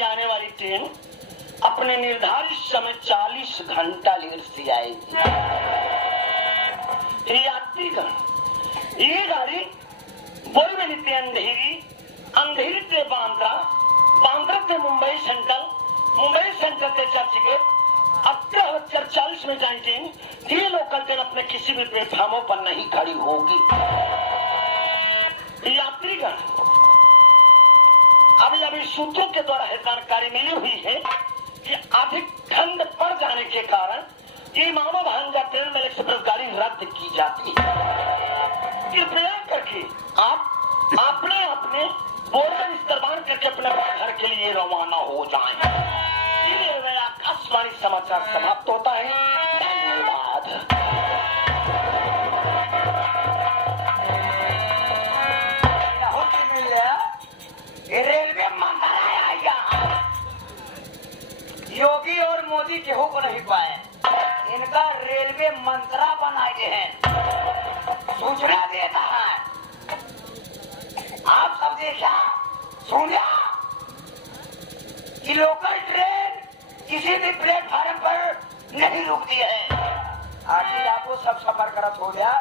की आने वाली ट्रेन अपने निर्धारित समय 40 घंटा लेट से आएगी। यात्रीगण, ये गाड़ी बोरीवली से अंधेरी, अंधेरी से बांद्रा, बांद्रा से मुंबई सेंट्रल, मुंबई सेंट्रल से चर्चगेट 18:40 में जानी ट्रेन। ये लोकल ट्रेन अपने किसी भी प्लेटफॉर्मों पर नहीं खड़ी होगी। यात्रीगण, अभी सूत्रों के द्वारा जानकारी मिली हुई है कि अधिक ठंड पड़ जाने के कारण ये मानो भांजा ट्रेन में एक्सप्रेस गाड़ी रद्द की जाती है। कृपया करके आप अपने अपने बोर्ड इस्तेमाल करके अपने घर के लिए रवाना हो जाएं। आकाशवाणी समाचार समाप्त होता है। धन्यवाद। रेलवे मंत्रालय आएगा। योगी और मोदी केहू को नहीं पाए, इनका रेलवे मंत्रा बनाए हैं। सूचना देता है, आप सब देखा सुना कि लोकल ट्रेन किसी भी प्लेटफार्म पर नहीं रुकती है। आखिर आपको सब सफर करत हो गया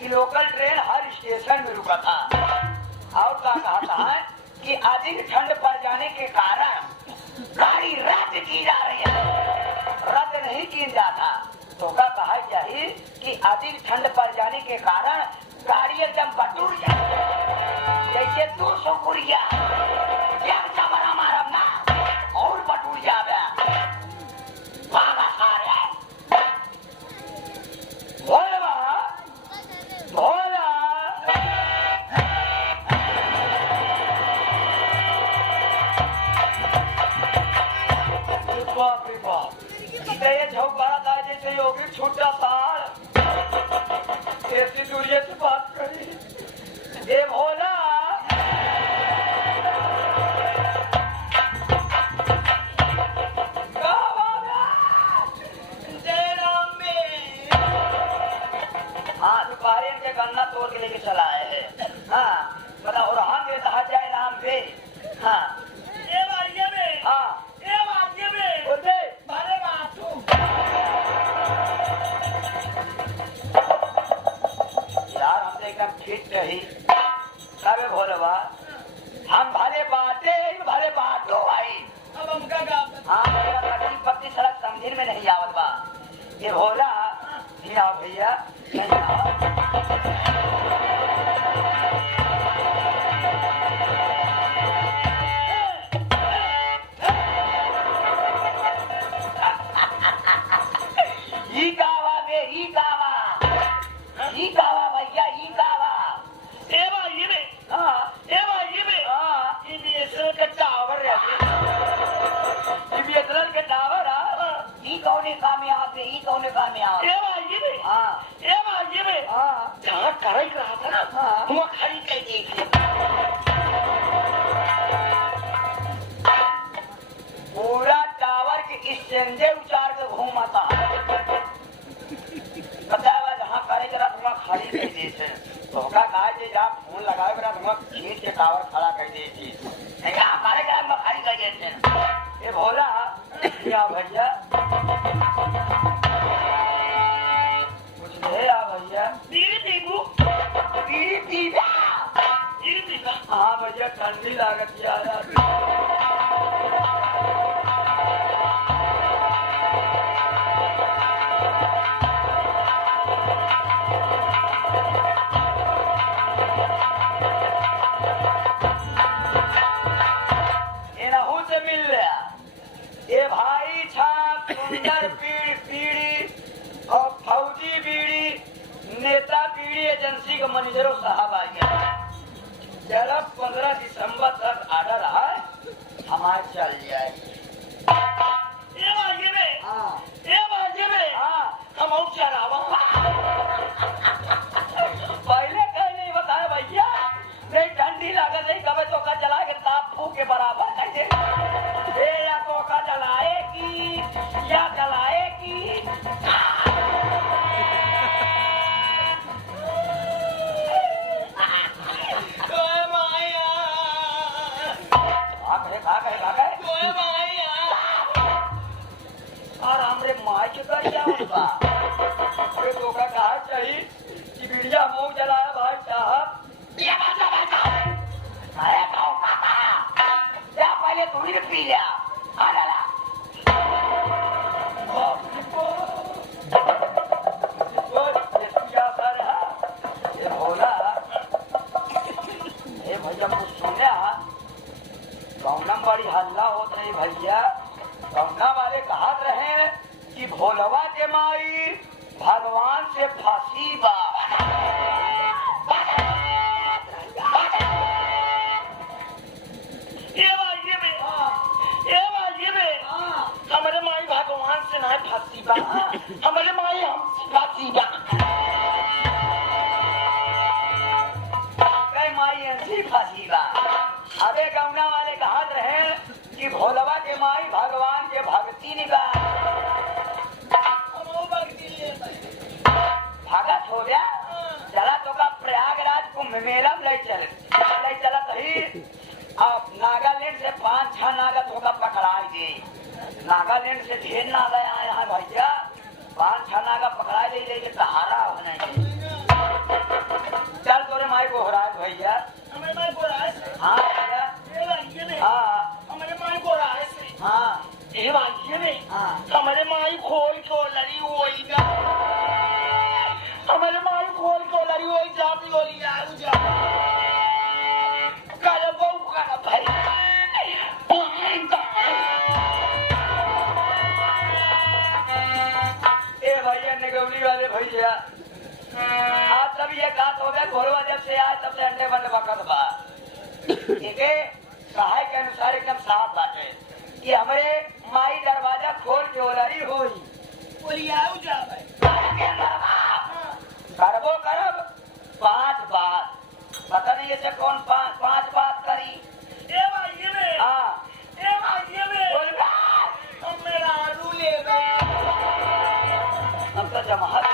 कि लोकल ट्रेन हर स्टेशन में रुका था। और क्या कहा है कि अधिक ठंड पड़ जाने के कारण गाड़ी रद्द की जा रही है। रद्द नहीं की जाता तो क्या कहा चाहिए कि अधिक ठंड पड़ जाने के कारण गाड़ी एकदम बटूर जाए, जैसे 200 कुरिया हमारा ना और बटूर जावे। जैसे योगी छूटा साल ऐसी दूरियत से बात करी। ये भोला के गन्ना तोड़ के लेके चला है। हाँ बता और हम ये कहा जाए नाम पे। हाँ ये वालिया में, हाँ ये वालिया में बोलते भरे बातू यार हम एकदम ठीक रही सबे भोलवा हम भरे बाटो भाई। अब हमका हाँ मेरा पत्ती सड़क समझे में नहीं आवत बा। ये भोला भैया पूरा टावर के स्टैंडे उचार के घूमता बतावा जहाँ करे जरा धुआं खाली कर देते तो का कहा जे जा फोन लगाए बड़ा धुआं खींच के टावर खड़ा कर देती है का हमारे घर में खाली कर देते। ये भोला क्या भैया कुछ है आ भैया बीड़ी पीवा हाँ भैया ठंडी लागत ज्यादा। ये भाई छाप सुंदर पीढ़ी और फौजी बीड़ी नेता बीड़ी एजेंसी का मैनेजरों साहब आ गया। जरा 15 दिसंबर तक आर्डर है हमारे चल जाएगी। हम और पहले कहीं नहीं बताया भैया नहीं ठंडी लागत नहीं कभी तो का जला के ताप फू के बराबर कर दे या तो का जलाएगी या जलाएगी। के माई भगवान से फांसी बा। हमारे माई भगवान से ना फांसी बा, हमारे माई हमसे फांसी बा। कई माई ऐसी फांसी बा। अबे गौना वाले कहत रहे कि भोलवा के माई भगवान के भक्ति निभा भगत हो गया। चला तो का प्रयागराज कुंभ मेला ले चला कही। अब नागालैंड से 5-6 नागा तो का पकड़ाई दी। नागालैंड से ढेर नागा आए यहाँ भैया। 5-6 नागा पकड़ा ले सहारा होना चल तोरे माई को हो रहा है भैया। हमारे माई को राय से हाँ भैया हाँ हमारे माई को राय से हाँ ये वाक्य में हाँ हमारे माई खोल को लड़ी हुई जा, हमारे माई खोल को लड़ी हुई जाती होली जाऊ जा काले बहू का भाई ए भैया निगौनी वाले भैया आज सब ये बात हो गया। घोरवा जब से आज तब से अंडे बंद बकत बा। ठीक है सहाय के अनुसार एकदम साफ बात है कि हमारे माई दरवाजा खोल के ओलरी होई बोली आऊ जा भाई करबो करब 5 बात। पता नहीं ऐसे कौन 5 बात करी। ए भाई में हाँ ए भाई में बोल बा। हम मेरा आलू ले गए हम तो जमात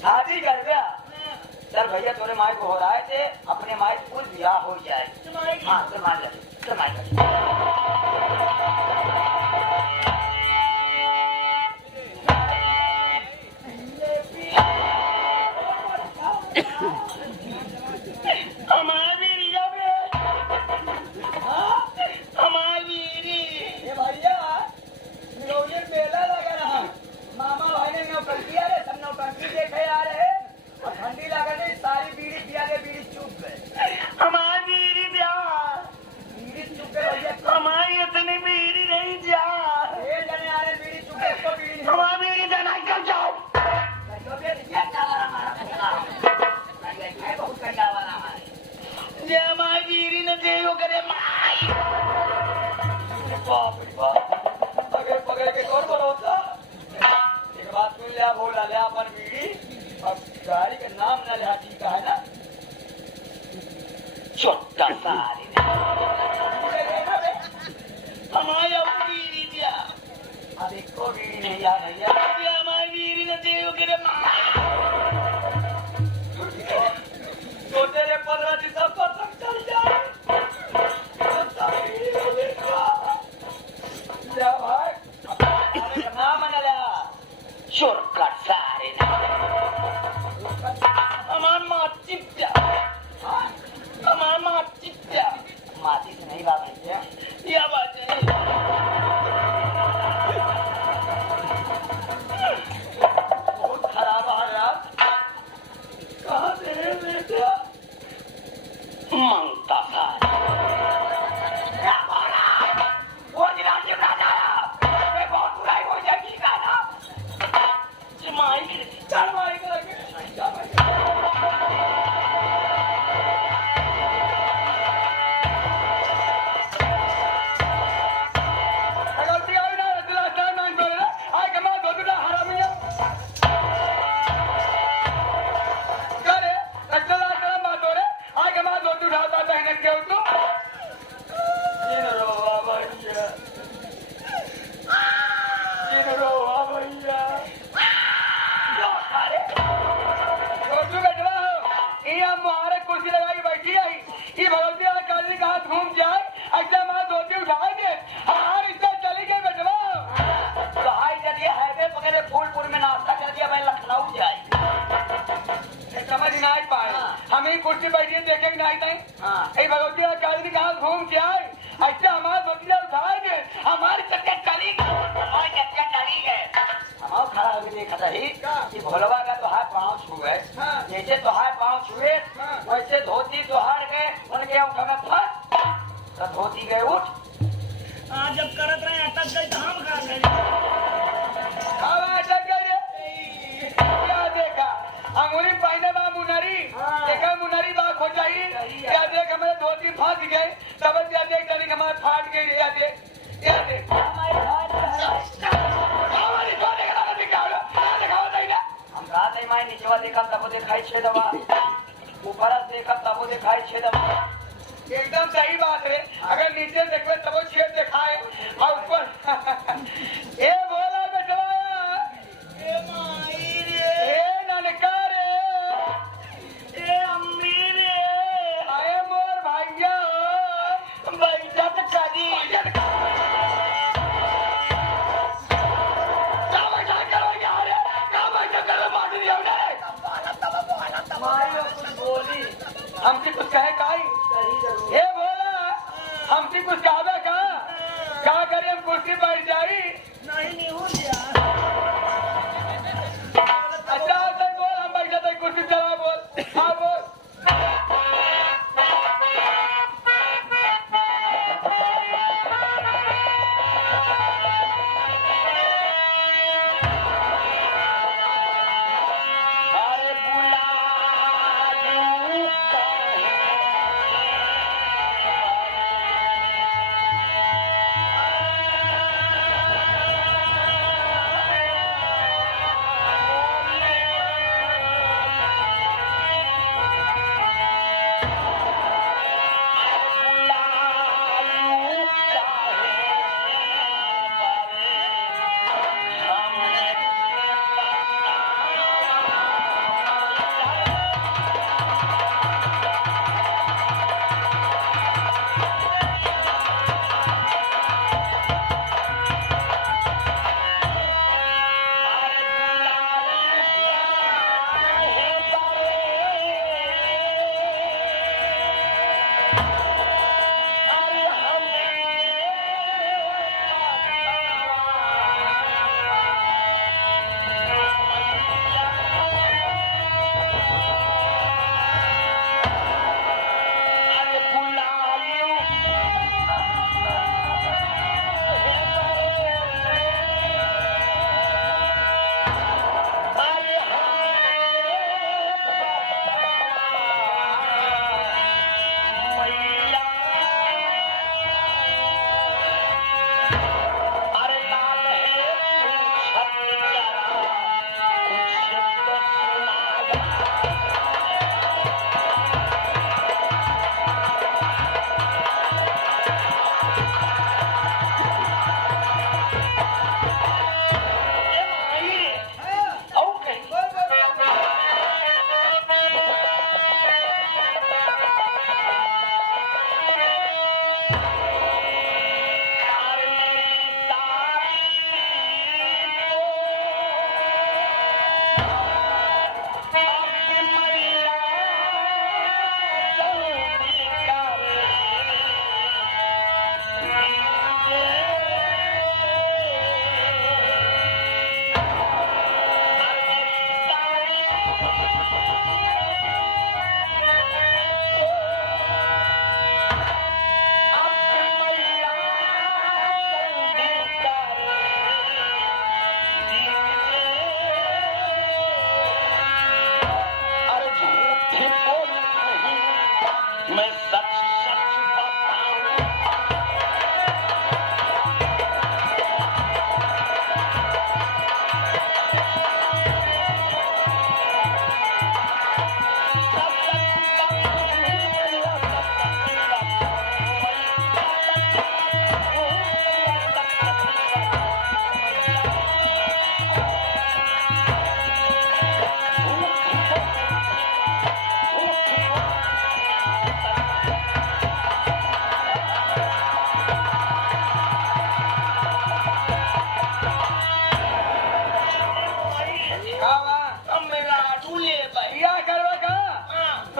शादी कर गया। चल भैया तोरे माई को हो रहा है थे अपने माई फूल ब्याह हो जाए। हाँ तो मान ले हमारी मेला लगा रहा। मामा भाई ने नौटंकी आ रहे सब नौटंकी देखे आ रहे और ठंडी लगा रही सारी बीड़ी पिया के बीड़ी चुप गए। हमारी बीड़ी चुप गए भैया। हमारी इतनी बीड़ी नहीं जा ये जने आ रहे बीड़ी चुप गए इसको बीड़ी नहीं। हमारी बीड़ी देना क्यों जाओ बहुत कड़िया वाला हमारे ये हमारी बीड़ी न दे करे माई बाप रे बाप पकड़ पकड़ के कौन होता। एक बात सुन लिया बोला ले अपन बीड़ी और गाड़ी का नाम न लिया ठीक है ना। छोटा सारी हमारी अब बीड़ी दिया अब एक को बीड़ी नहीं याद भैया। ये हमारी बीड़ी न दे करे माई तो तेरे 15 दिसंबर तक चल जाए। नाम न लिया शोरकट सारे हमारी माची दिया हमारी माची दिया माती से नहीं बात है। यह बात है बहुत खराब आ रहा। कहाँ से है बेटा मांगता था वो दिला के राजा मैं बहुत बुराई हो जाएगी का ना। माई चल मारी को लगे हमें कुर्सी बैठिए देखे कि नहीं नहीं भगवती काली कहा घूम के आए ऐसे हमारे बकरिया उठाएंगे हमारी चक्कर चली गए। हम खड़ा होकर देखा था ही कि भोलवा का तो हाथ पाँव छुए जैसे तो हाथ पाँव छुए वैसे धोती तो हार गए उनके उठा फंस तो धोती गए उठ जब करत रहे अटक गई तो हम कर गए की फांक गई तब जाते एक हमारे फाट गई या दे हम कहा नहीं माई नीचवा देखा तब दिखाई छे दवा ऊपर देखा तब दिखाई छे दवा एकदम सही बात है। अगर नीचे देखो तब छेद दिखाए और ऊपर ए बोला बेटवाया ए माई रे ए ननका रे ए अम्मी रे आए मोर भाइया बैठत करी हमसे कुछ कहे काई हे बोला हमसे कुछ कहा क्या करे हम कुर्सी बैठ जाई नहीं हो गया अच्छा सही बोल हम बैठे थे कुर्सी चला बोल हाँ बोल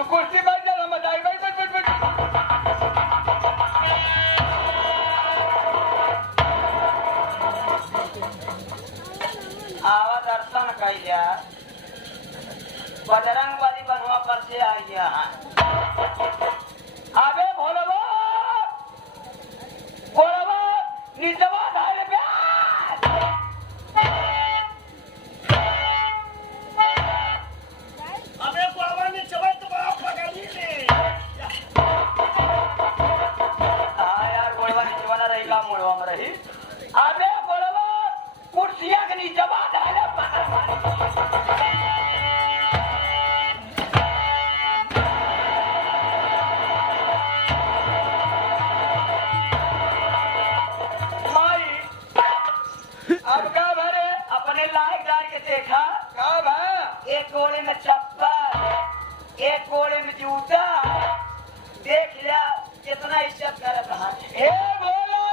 कुर्सी बैठ जा हम बताई बैठ आवा दर्शन कैया बजरंग वाली बनवा पर से आई आगे भोलवा भोलवा निजवा धारे अबे बाबा ने चबाई तो बड़ा पकड़ी ले देखा का भा एक गोड़े में चप्पल एक गोड़े में जूता देख लिया कितना इज्जत करत रहा हे भोला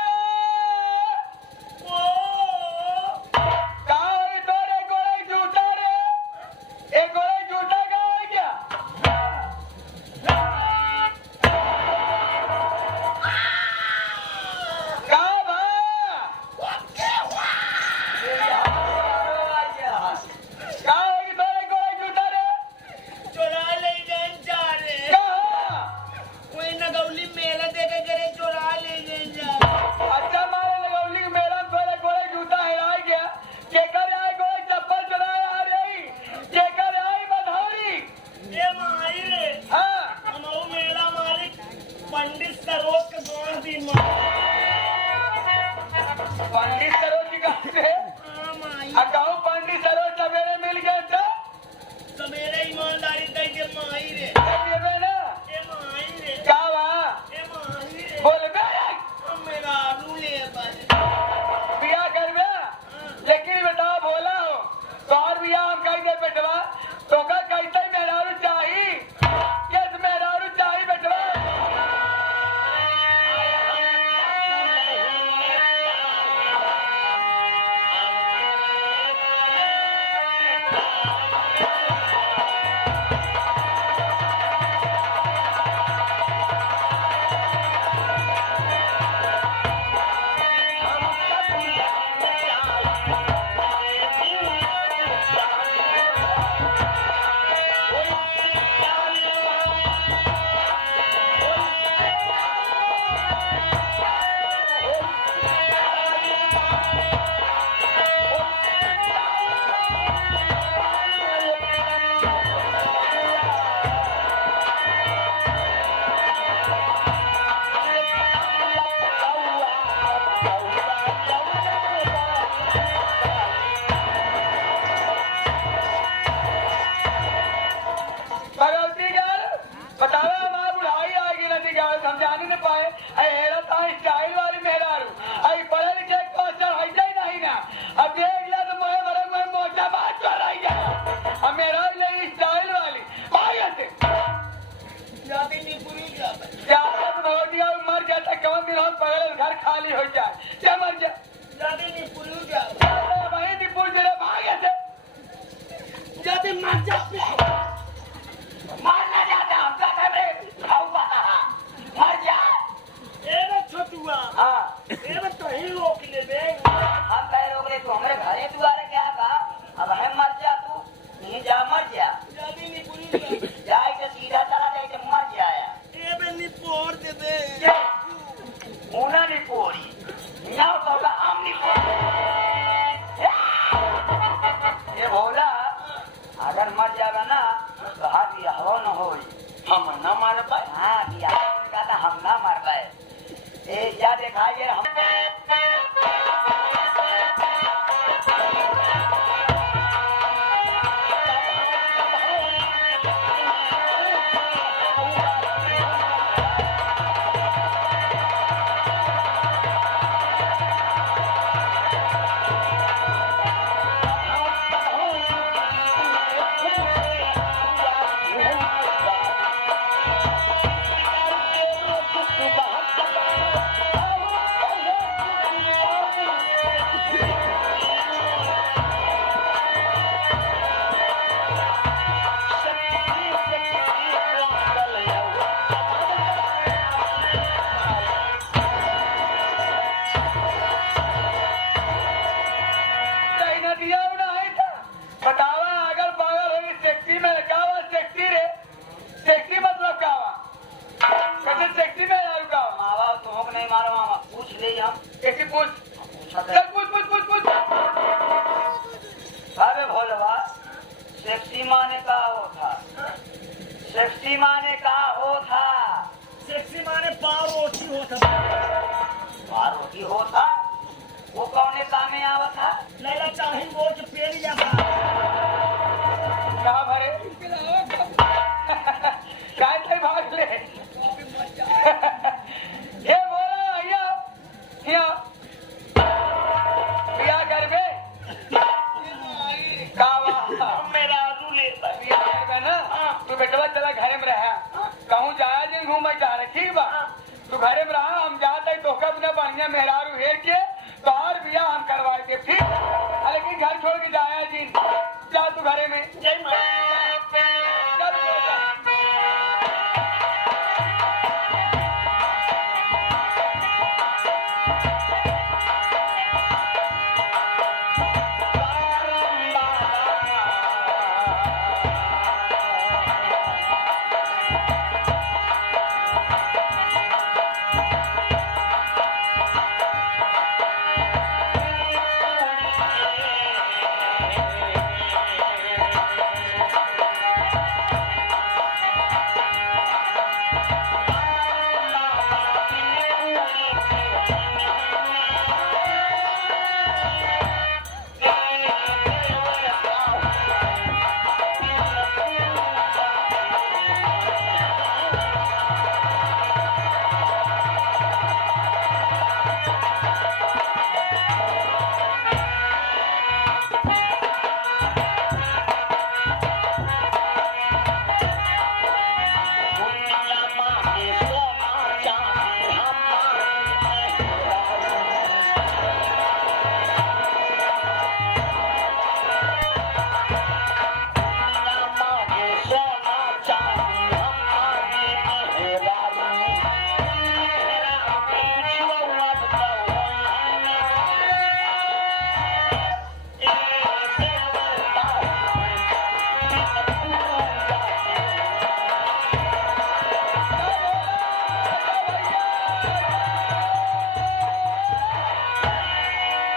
का होई तोरे गोड़े जूता रे ए गोड़े जूता का होई क्या का भा का होई तोरे गोड़े जूता रे चोरा ले जान जा रे कहा कोई नगौली मेला देखे करे चोरा ले जा अच्छा मारे लगौली मेरा थोड़े गोड़े जूता है गया केकर आए गोड़े चप्पल चुराए आ रही केकर आई बधाई ये माई रे हाँ हमऊ मेला मालिक पंडित सरोज के गोड़ दिन में पंडित सरोज जी कहाँ से माई अकाऊ पंडित सरोज सवेरे मिल गए तो सवेरे ईमानदारी दे के माई रे देवे ना ए माई रे क्या वहाँ ए माई रे बोल बे मेरा आलू ले बस बिया कर बे लेकिन बताओ बोला हो तो और बिया हम कहीं दे बेटवा तो का कैसे मेहरारू चाहिए किस मेहरारू चाहिए बेटवा भगवती यार बताओ हमारा बुढ़ाई आ गई नदी गाँव समझा नहीं पाए हेरा था स्टाइल वाली मेहरारू आई पढ़े लिखे को असर है ही नहीं ना अब देख लिया तो मोहे बड़े मोहे मोटा बात कर रही है अब मेरा ले स्टाइल वाली भाई से जाती नहीं पूरी जा क्या हो दिया मर जाता कौन दिन हम पगल घर खाली हो जाए क्या मर जाए जाती नहीं पूरी जा वही निपुर जिले भागे से जाती मर जा मारना चाहता हम कहते रे खाऊंगा मर जा ए रे छोटुआ हाँ ए रे तो ही रोक ले बे हम कह रोक ले तू हमारे घरे तू आ रहे क्या कहा अब है मर जा तू नहीं जा मर जा जाती नहीं पूरी जा जाए तो सीधा चला जाए तो मर जाया ए बे नी पोर दे दे ये मुना नहीं पोरी यहाँ तो का आम नहीं पोरी ये बोला अगर मर जाएगा ना तो हाथ बिया हो न हो हम ना मार पाए हाँ बिया का तो हम ना मर पाए ए क्या देखा ये हम कैसी पूछ चल पूछ पूछ पूछ पूछ अरे भोलवा सेक्सी माने का हो था सेक्सी माने का हो था सेक्सी माने पाव रोटी होता पार्वती होता वो कौने कामे आवा था लैला चाही वो के पेड़ या क्या भरे काय थे भाग ले ये बोला भैया क्या कर बे का घरे में रहा, हम जाते तो कब न बढ़िया मेहरारू हेर के तो और बिया हम करवाए थे फिर, लेकिन घर छोड़ के जाया जी, जा तू घरे में। जय माँ